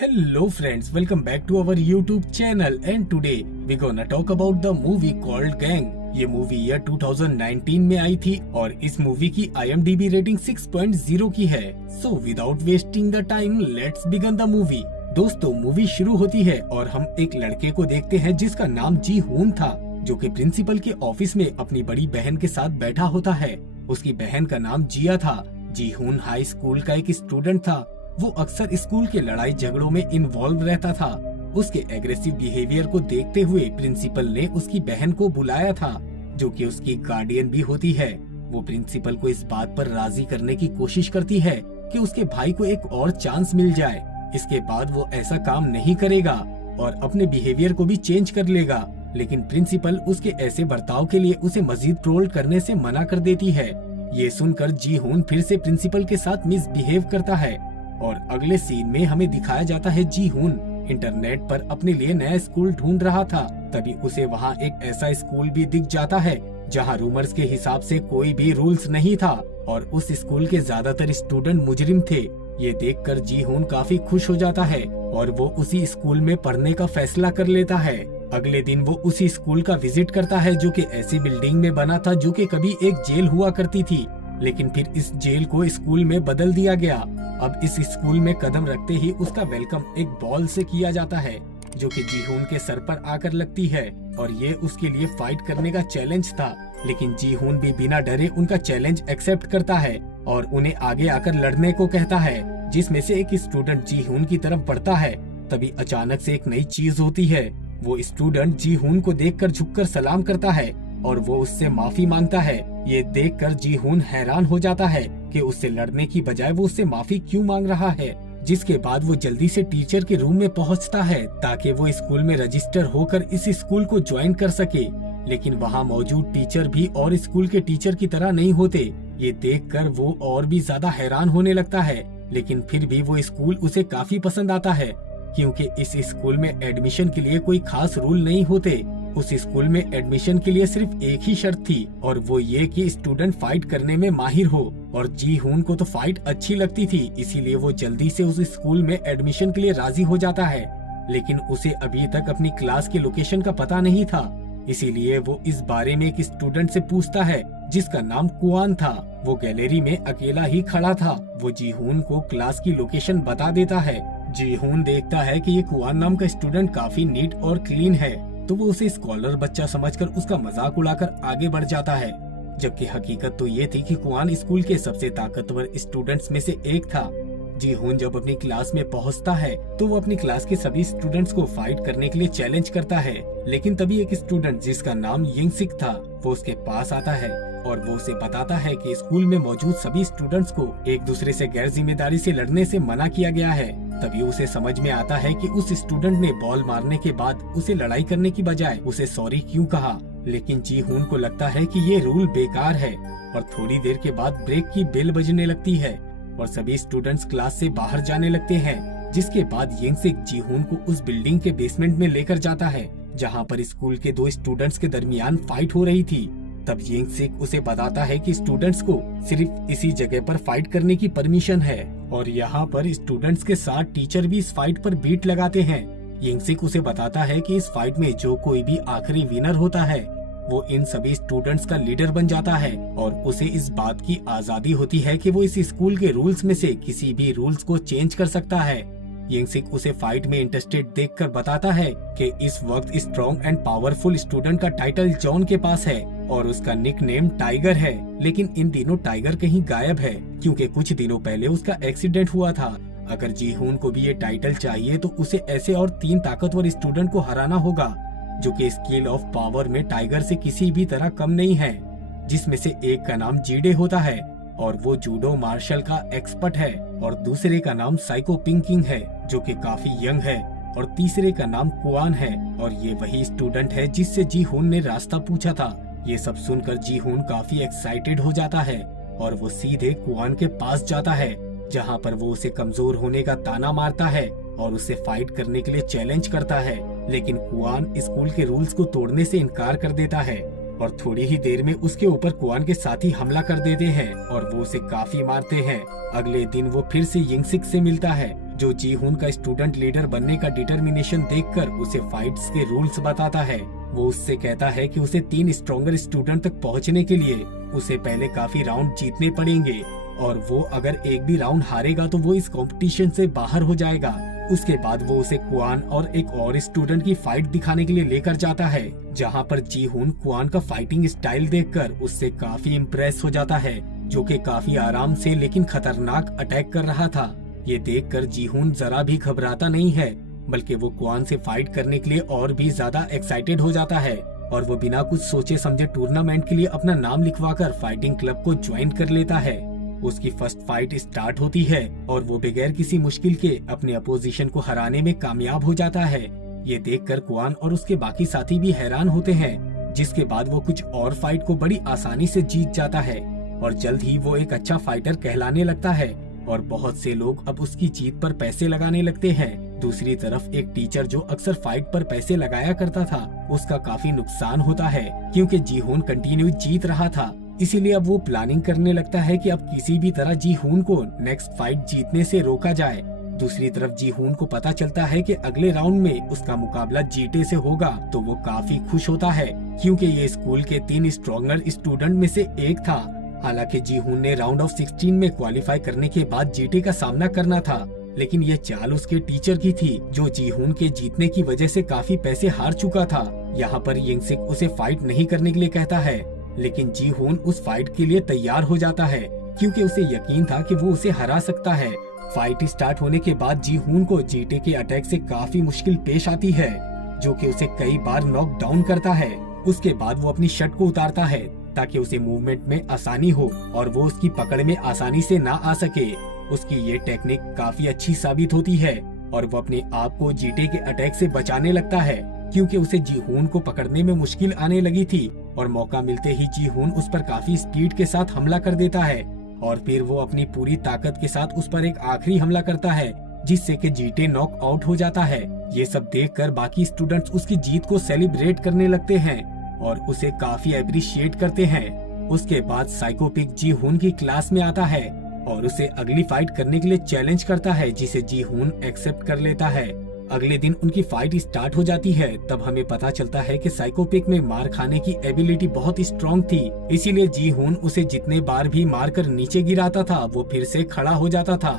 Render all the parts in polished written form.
Hello friends, welcome back to our YouTube channel and today we gonna talk about the movie called Gang। ये movie year 2019 में आई थी और इस movie की IMDb rating 6.0 की है। So without wasting the time let's begin the movie. दोस्तों movie शुरू होती है और हम एक लड़के को देखते हैं जिसका नाम जी हून था, जो कि प्रिंसिपल के ऑफिस में अपनी बड़ी बहन के साथ बैठा होता है। उसकी बहन का नाम जिया था। जी हून हाई स्कूल का एक स्टूडेंट था। वो अक्सर स्कूल के लड़ाई झगड़ों में इन्वॉल्व रहता था। उसके एग्रेसिव बिहेवियर को देखते हुए प्रिंसिपल ने उसकी बहन को बुलाया था, जो कि उसकी गार्डियन भी होती है। वो प्रिंसिपल को इस बात पर राजी करने की कोशिश करती है कि उसके भाई को एक और चांस मिल जाए। इसके बाद वो ऐसा काम नहीं करेगा और अपने बिहेवियर को भी चेंज कर लेगा। लेकिन प्रिंसिपल उसके ऐसे बर्ताव के लिए उसे मजीद ट्रोल करने से मना कर देती है। ये सुनकर जी हून फिर से प्रिंसिपल के साथ मिसबिहेव करता है और अगले सीन में हमें दिखाया जाता है जी हून इंटरनेट पर अपने लिए नया स्कूल ढूंढ रहा था। तभी उसे वहाँ एक ऐसा स्कूल भी दिख जाता है जहाँ रूमर्स के हिसाब से कोई भी रूल्स नहीं था और उस स्कूल के ज्यादातर स्टूडेंट मुजरिम थे। ये देखकर जी हून काफी खुश हो जाता है और वो उसी स्कूल में पढ़ने का फैसला कर लेता है। अगले दिन वो उसी स्कूल का विजिट करता है जो कि ऐसी बिल्डिंग में बना था जो कि कभी एक जेल हुआ करती थी, लेकिन फिर इस जेल को स्कूल में बदल दिया गया। अब इस स्कूल में कदम रखते ही उसका वेलकम एक बॉल से किया जाता है जो कि जीहून के सर पर आकर लगती है और ये उसके लिए फाइट करने का चैलेंज था। लेकिन जीहून भी बिना डरे उनका चैलेंज एक्सेप्ट करता है और उन्हें आगे आकर लड़ने को कहता है, जिसमें से एक स्टूडेंट जीहून की तरफ बढ़ता है। तभी अचानक से एक नई चीज होती है। वो स्टूडेंट जीहून को देखकर झुककर सलाम करता है और वो उससे माफी मांगता है। ये देखकर जीहून हैरान हो जाता है कि उससे लड़ने की बजाय वो उससे माफी क्यों मांग रहा है। जिसके बाद वो जल्दी से टीचर के रूम में पहुंचता है ताकि वो स्कूल में रजिस्टर होकर इस स्कूल को ज्वाइन कर सके। लेकिन वहाँ मौजूद टीचर भी और स्कूल के टीचर की तरह नहीं होते। ये देखकर वो और भी ज्यादा हैरान होने लगता है। लेकिन फिर भी वो स्कूल उसे काफी पसंद आता है क्योंकि इस स्कूल में एडमिशन के लिए कोई खास रूल नहीं होते। उस स्कूल में एडमिशन के लिए सिर्फ एक ही शर्त थी और वो ये कि स्टूडेंट फाइट करने में माहिर हो। और जी हून को तो फाइट अच्छी लगती थी, इसीलिए वो जल्दी से उस स्कूल में एडमिशन के लिए राजी हो जाता है। लेकिन उसे अभी तक अपनी क्लास के लोकेशन का पता नहीं था, इसीलिए वो इस बारे में एक स्टूडेंट से पूछता है जिसका नाम कुआन था। वो गैलरी में अकेला ही खड़ा था। वो जी हून को क्लास की लोकेशन बता देता है। जी हून देखता है कि ये कुआन नाम का स्टूडेंट काफी नीट और क्लीन है, तो वो उसे स्कॉलर बच्चा समझकर उसका मजाक उड़ाकर आगे बढ़ जाता है। जबकि हकीकत तो ये थी कि कुआन स्कूल के सबसे ताकतवर स्टूडेंट्स में से एक था। जी हून जब अपनी क्लास में पहुंचता है तो वो अपनी क्लास के सभी स्टूडेंट्स को फाइट करने के लिए चैलेंज करता है। लेकिन तभी एक स्टूडेंट जिसका नाम यिंगसिक था वो उसके पास आता है और वो उसे बताता है कि स्कूल में मौजूद सभी स्टूडेंट्स को एक दूसरे से गैर जिम्मेदारी से लड़ने से मना किया गया है। तभी उसे समझ में आता है कि उस स्टूडेंट ने बॉल मारने के बाद उसे लड़ाई करने की बजाय उसे सॉरी क्यों कहा। लेकिन जी हून को लगता है कि ये रूल बेकार है और थोड़ी देर के बाद ब्रेक की बेल बजने लगती है और सभी स्टूडेंट्स क्लास से बाहर जाने लगते हैं। जिसके बाद यिंगसिक जी हून को उस बिल्डिंग के बेसमेंट में लेकर जाता है जहाँ पर स्कूल के दो स्टूडेंट्स के दरमियान फाइट हो रही थी। तब यिंगसिक उसे बताता है कि स्टूडेंट्स को सिर्फ इसी जगह पर फाइट करने की परमिशन है और यहाँ पर स्टूडेंट्स के साथ टीचर भी इस फाइट पर बीट लगाते हैं। यिंगसिक उसे बताता है कि इस फाइट में जो कोई भी आखिरी विनर होता है वो इन सभी स्टूडेंट्स का लीडर बन जाता है और उसे इस बात की आजादी होती है कि वो इस स्कूल के रूल्स में से किसी भी रूल्स को चेंज कर सकता है। यिंगसिक उसे फाइट में इंटरेस्टेड देखकर बताता है कि इस वक्त स्ट्रॉन्ग एंड पावरफुल स्टूडेंट का टाइटल जॉन के पास है और उसका निक नेम टाइगर है। लेकिन इन दिनों टाइगर कहीं गायब है क्योंकि कुछ दिनों पहले उसका एक्सीडेंट हुआ था। अगर जी हून को भी ये टाइटल चाहिए तो उसे ऐसे और 3 ताकतवर स्टूडेंट को हराना होगा जो कि स्केल ऑफ पावर में टाइगर से किसी भी तरह कम नहीं है। जिसमें से एक का नाम जीडे होता है और वो जूडो मार्शल का एक्सपर्ट है और दूसरे का नाम साइको पिंकिंग है जो कि काफी यंग है और तीसरे का नाम कुआन है और ये वही स्टूडेंट है जिससे जी हून ने रास्ता पूछा था। ये सब सुनकर जी हून काफी एक्साइटेड हो जाता है और वो सीधे कुआन के पास जाता है जहाँ पर वो उसे कमजोर होने का ताना मारता है और उसे फाइट करने के लिए चैलेंज करता है। लेकिन कुआन स्कूल के रूल्स को तोड़ने से इनकार कर देता है और थोड़ी ही देर में उसके ऊपर कुआन के साथी हमला कर देते हैं और वो उसे काफी मारते हैं। अगले दिन वो फिर से यिंगसिक से मिलता है जो जी हुन का स्टूडेंट लीडर बनने का डिटर्मिनेशन देखकर उसे फाइट्स के रूल्स बताता है। वो उससे कहता है कि उसे 3 स्ट्रॉन्गर स्टूडेंट तक पहुंचने के लिए उसे पहले काफी राउंड जीतने पड़ेंगे और वो अगर एक भी राउंड हारेगा तो वो इस कंपटीशन से बाहर हो जाएगा। उसके बाद वो उसे कुआन और एक और स्टूडेंट की फाइट दिखाने के लिए लेकर जाता है, जहाँ पर जी हुन कुआन का फाइटिंग स्टाइल देखकर उससे काफी इम्प्रेस हो जाता है, जो कि काफी आराम से लेकिन खतरनाक अटैक कर रहा था। ये देखकर जी हुन जरा भी घबराता नहीं है, बल्कि वो कुआन से फाइट करने के लिए और भी ज्यादा एक्साइटेड हो जाता है और वो बिना कुछ सोचे समझे टूर्नामेंट के लिए अपना नाम लिखवाकर फाइटिंग क्लब को ज्वाइन कर लेता है। उसकी फर्स्ट फाइट स्टार्ट होती है और वो बगैर किसी मुश्किल के अपने अपोजिशन को हराने में कामयाब हो जाता है। ये देखकर कुआन और उसके बाकी साथी भी हैरान होते हैं, जिसके बाद वो कुछ और फाइट को बड़ी आसानी से जीत जाता है और जल्द ही वो एक अच्छा फाइटर कहलाने लगता है और बहुत से लोग अब उसकी जीत पर पैसे लगाने लगते हैं। दूसरी तरफ एक टीचर जो अक्सर फाइट पर पैसे लगाया करता था, उसका काफी नुकसान होता है क्योंकि जी हुन कंटिन्यू जीत रहा था। इसीलिए अब वो प्लानिंग करने लगता है कि अब किसी भी तरह जी हुन को नेक्स्ट फाइट जीतने से रोका जाए। दूसरी तरफ जी हुन को पता चलता है कि अगले राउंड में उसका मुकाबला जीटे से होगा, तो वो काफी खुश होता है क्योंकि ये स्कूल के 3 स्ट्रॉन्गर स्टूडेंट में से एक था। हालांकि जी हुन ने राउंड ऑफ 16 में क्वालिफाई करने के बाद जीटे का सामना करना था, लेकिन ये चाल उसके टीचर की थी जो जी हुन के जीतने की वजह से काफी पैसे हार चुका था। यहाँ पर यिंगसिक उसे फाइट नहीं करने के लिए कहता है, लेकिन जी हुन उस फाइट के लिए तैयार हो जाता है क्योंकि उसे यकीन था कि वो उसे हरा सकता है। फाइट स्टार्ट होने के बाद जी हुन को जीटे के अटैक से काफी मुश्किल पेश आती है, जो कि उसे कई बार नॉक डाउन करता है। उसके बाद वो अपनी शर्ट को उतारता है ताकि उसे मूवमेंट में आसानी हो और वो उसकी पकड़ में आसानी से ना आ सके। उसकी ये टेक्निक काफी अच्छी साबित होती है और वो अपने आप को जीटे के अटैक से बचाने लगता है क्योंकि उसे जी हुन को पकड़ने में मुश्किल आने लगी थी और मौका मिलते ही जी हुन उस पर काफी स्पीड के साथ हमला कर देता है और फिर वो अपनी पूरी ताकत के साथ उस पर एक आखिरी हमला करता है, जिससे कि जीटे नॉक आउट हो जाता है। ये सब देखकर बाकी स्टूडेंट्स उसकी जीत को सेलिब्रेट करने लगते हैं और उसे काफी अप्रिशिएट करते हैं। उसके बाद साइकोपिक जी हुन की क्लास में आता है और उसे अगली फाइट करने के लिए चैलेंज करता है, जिसे जी हुन एक्सेप्ट कर लेता है। अगले दिन उनकी फाइट स्टार्ट हो जाती है। तब हमें पता चलता है कि साइकोपिक में मार खाने की एबिलिटी बहुत स्ट्रॉन्ग थी, इसीलिए जी हुन उसे जितने बार भी मार कर नीचे गिराता था वो फिर से खड़ा हो जाता था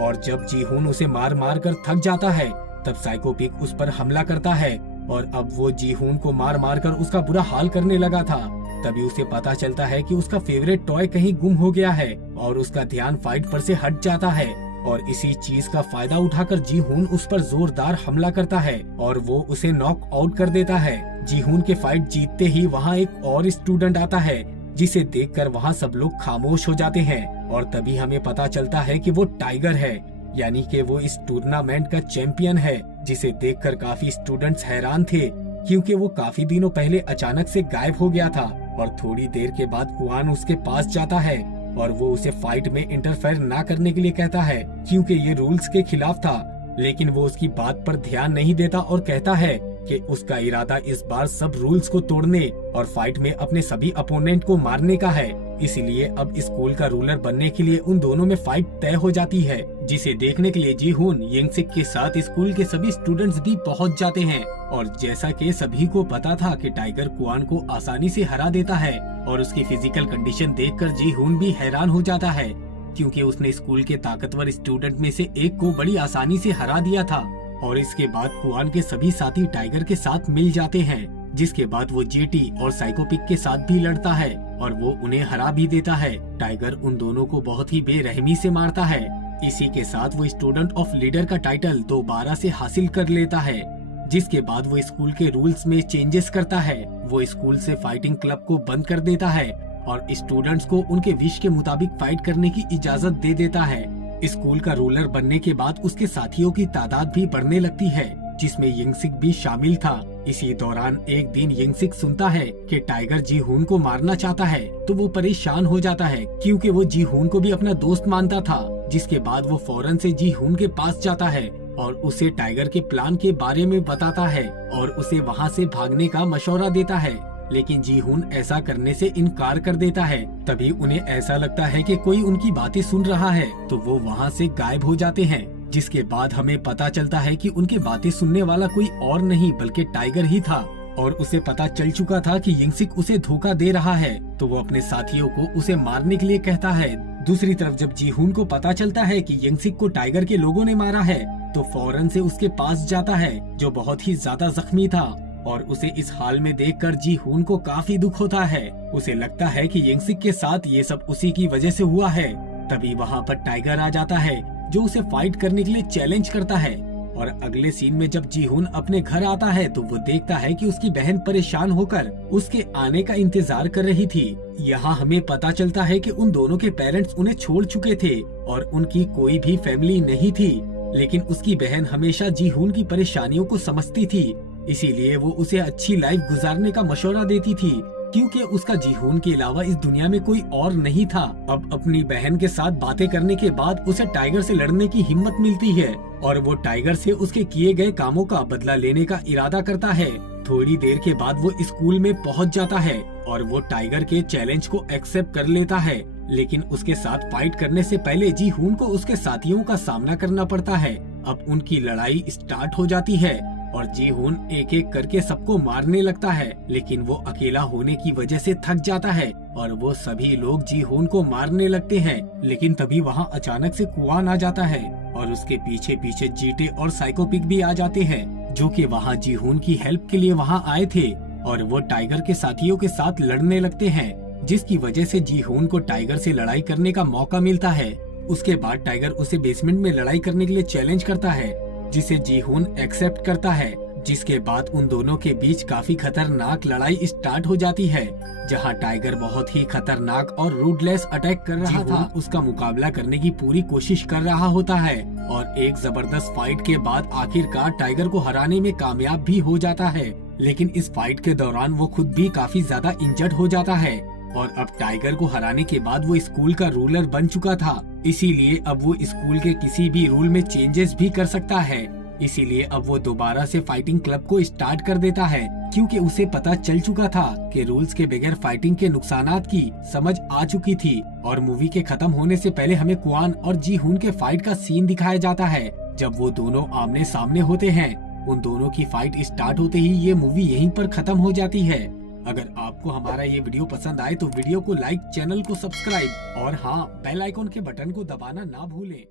और जब जी हुन उसे मार मार कर थक जाता है तब साइकोपिक उस पर हमला करता है और अब वो जी हुन को मार मार कर उसका बुरा हाल करने लगा था। तभी उसे पता चलता है कि उसका फेवरेट टॉय कहीं गुम हो गया है और उसका ध्यान फाइट पर से हट जाता है और इसी चीज का फायदा उठाकर जी हुन उस पर जोरदार हमला करता है और वो उसे नॉक आउट कर देता है। जी हुन के फाइट जीतते ही वहाँ एक और स्टूडेंट आता है, जिसे देखकर वहाँ सब लोग खामोश हो जाते हैं और तभी हमें पता चलता है कि वो टाइगर है, यानी कि वो इस टूर्नामेंट का चैंपियन है, जिसे देखकर काफी स्टूडेंट्स हैरान थे क्योंकि वो काफी दिनों पहले अचानक से गायब हो गया था और थोड़ी देर के बाद कुआन उसके पास जाता है और वो उसे फाइट में इंटरफेयर ना करने के लिए कहता है क्योंकि ये रूल्स के खिलाफ था, लेकिन वो उसकी बात पर ध्यान नहीं देता और कहता है कि उसका इरादा इस बार सब रूल्स को तोड़ने और फाइट में अपने सभी अपोनेंट को मारने का है। इसीलिए अब स्कूल का रूलर बनने के लिए उन दोनों में फाइट तय हो जाती है, जिसे देखने के लिए जी हुन यिंगसिक के साथ स्कूल के सभी स्टूडेंट्स भी पहुंच जाते हैं और जैसा कि सभी को पता था कि टाइगर कुआन को आसानी से हरा देता है और उसकी फिजिकल कंडीशन देखकर जी हुन भी हैरान हो जाता है क्योंकि उसने स्कूल के ताकतवर स्टूडेंट में से एक को बड़ी आसानी से हरा दिया था। और इसके बाद कुआन के सभी साथी टाइगर के साथ मिल जाते हैं, जिसके बाद वो जीटी और साइकोपिक के साथ भी लड़ता है और वो उन्हें हरा भी देता है। टाइगर उन दोनों को बहुत ही बेरहमी से मारता है। इसी के साथ वो स्टूडेंट ऑफ लीडर का टाइटल दोबारा से हासिल कर लेता है, जिसके बाद वो स्कूल के रूल्स में चेंजेस करता है। वो स्कूल से फाइटिंग क्लब को बंद कर देता है और स्टूडेंट्स को उनके विश के मुताबिक फाइट करने की इजाजत दे देता है। स्कूल का रूलर बनने के बाद उसके साथियों की तादाद भी बढ़ने लगती है, जिसमें यिंगसिक भी शामिल था। इसी दौरान एक दिन यिंगसिक सुनता है कि टाइगर जी हुन को मारना चाहता है, तो वो परेशान हो जाता है क्योंकि वो जी हुन को भी अपना दोस्त मानता था। जिसके बाद वो फौरन से जी हुन के पास जाता है और उसे टाइगर के प्लान के बारे में बताता है और उसे वहाँ से भागने का मशवरा देता है, लेकिन जी हुन ऐसा करने से इनकार कर देता है। तभी उन्हें ऐसा लगता है कि कोई उनकी बातें सुन रहा है, तो वो वहाँ से गायब हो जाते हैं। जिसके बाद हमें पता चलता है कि उनके बातें सुनने वाला कोई और नहीं बल्कि टाइगर ही था और उसे पता चल चुका था कि यिंगसिक उसे धोखा दे रहा है, तो वो अपने साथियों को उसे मारने के लिए कहता है। दूसरी तरफ जब जीहून को पता चलता है कि यिंगसिक को टाइगर के लोगों ने मारा है, तो फौरन से उसके पास जाता है, जो बहुत ही ज्यादा जख्मी था और उसे इस हाल में देखकर जीहून को काफी दुख होता है। उसे लगता है कि यिंगसिक के साथ ये सब उसी की वजह से हुआ है। तभी वहाँ पर टाइगर आ जाता है, जो उसे फाइट करने के लिए चैलेंज करता है। और अगले सीन में जब जीहून अपने घर आता है तो वो देखता है कि उसकी बहन परेशान होकर उसके आने का इंतजार कर रही थी। यहाँ हमें पता चलता है कि उन दोनों के पेरेंट्स उन्हें छोड़ चुके थे और उनकी कोई भी फैमिली नहीं थी, लेकिन उसकी बहन हमेशा जीहून की परेशानियों को समझती थी, इसीलिए वो उसे अच्छी लाइफ गुजारने का मशवरा देती थी, क्योंकि उसका जीहून के अलावा इस दुनिया में कोई और नहीं था। अब अपनी बहन के साथ बातें करने के बाद उसे टाइगर से लड़ने की हिम्मत मिलती है और वो टाइगर से उसके किए गए कामों का बदला लेने का इरादा करता है। थोड़ी देर के बाद वो स्कूल में पहुंच जाता है और वो टाइगर के चैलेंज को एक्सेप्ट कर लेता है, लेकिन उसके साथ फाइट करने से पहले जीहून को उसके साथियों का सामना करना पड़ता है। अब उनकी लड़ाई स्टार्ट हो जाती है और जीहून एक एक करके सबको मारने लगता है, लेकिन वो अकेला होने की वजह से थक जाता है और वो सभी लोग जीहून को मारने लगते हैं। लेकिन तभी वहाँ अचानक से कुआन आ जाता है और उसके पीछे पीछे जीटे और साइकोपिक भी आ जाते हैं, जो कि वहाँ जीहून की हेल्प के लिए वहाँ आए थे और वो टाइगर के साथियों के साथ लड़ने लगते हैं, जिसकी वजह से जीहून को टाइगर से लड़ाई करने का मौका मिलता है। उसके बाद टाइगर उसे बेसमेंट में लड़ाई करने के लिए चैलेंज करता है, जिसे जीहून एक्सेप्ट करता है। जिसके बाद उन दोनों के बीच काफी खतरनाक लड़ाई स्टार्ट हो जाती है, जहां टाइगर बहुत ही खतरनाक और रूडलेस अटैक कर रहा था। उसका मुकाबला करने की पूरी कोशिश कर रहा होता है और एक जबरदस्त फाइट के बाद आखिरकार टाइगर को हराने में कामयाब भी हो जाता है। लेकिन इस फाइट के दौरान वो खुद भी काफी ज्यादा इंजर्ड हो जाता है और अब टाइगर को हराने के बाद वो स्कूल का रूलर बन चुका था, इसीलिए अब वो स्कूल के किसी भी रूल में चेंजेस भी कर सकता है। इसीलिए अब वो दोबारा से फाइटिंग क्लब को स्टार्ट कर देता है, क्योंकि उसे पता चल चुका था कि रूल्स के बगैर फाइटिंग के नुकसानात की समझ आ चुकी थी। और मूवी के खत्म होने से पहले हमें कुआन और जीहून के फाइट का सीन दिखाया जाता है, जब वो दोनों आमने सामने होते हैं। उन दोनों की फाइट स्टार्ट होते ही ये मूवी यहीं पर खत्म हो जाती है। अगर आपको हमारा ये वीडियो पसंद आए तो वीडियो को लाइक, चैनल को सब्सक्राइब और हाँ, बेल आइकॉन के बटन को दबाना ना भूलें।